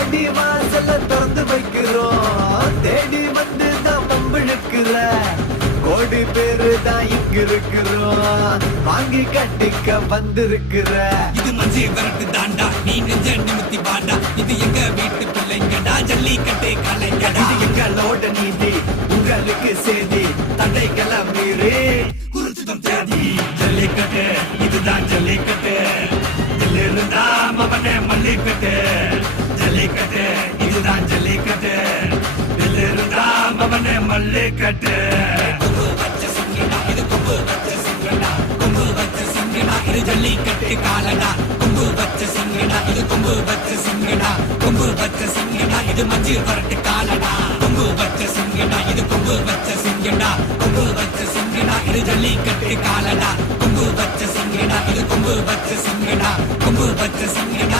ஆடி வாசல திறந்து வைக்கிறோம், தேடி வந்து தான் பம்பிழுக்கிற கோடி பேரு தான் இங்க இருக்கிறோம், வாங்கி கட்டிக்க வந்திருக்கிற. இது மஞ்சை வரட்டு தாண்டா, நீ நெஞ்ச நிமித்தி பாண்டா, இது எங்க வீட்டு பிள்ளைங்கடா, ஜல்லிக்கட்டு கலைஞடா. இது எங்களோட நீதி, உங்களுக்கு செய்தி, தடைகளை மீறி குறிச்சுதம் தேதி. ஜல்லிக்கட்டு இதுதான் ஜல்லிக்கட்டு, இருந்தா மவனே மல்லிக்கட்டு. ஜல்லிக்கட்டு இதுதான் ஜல்லிக்கட்டு, இருந்தா மவனே மல்லிக்கட்டு. கொம்பு வச்ச சிங்கடா, இது கொம்பு வச்ச சிங்கடா, கொம்பு வச்ச சிங்கடா, இது ஜல்லிக்கட்டு காலடா. கொம்பு வச்ச சிங்கடா, இது கொம்பு வச்ச சிங்கடா, கொம்பு வச்ச சிங்கடா, இது மஞ்சு வரட்டு காலடா. கொம்பு வச்ச சிங்கடா, இது கொம்பு வச்ச சிங்கடா, கொம்பு வச்ச சிங்கடா, இது ஜல்லிக்கட்டு காலடா. கொம்பு வச்ச சிங்கடா, இது கொம்பு வச்ச சிங்கடா, கொம்பு வச்ச சிங்கடா.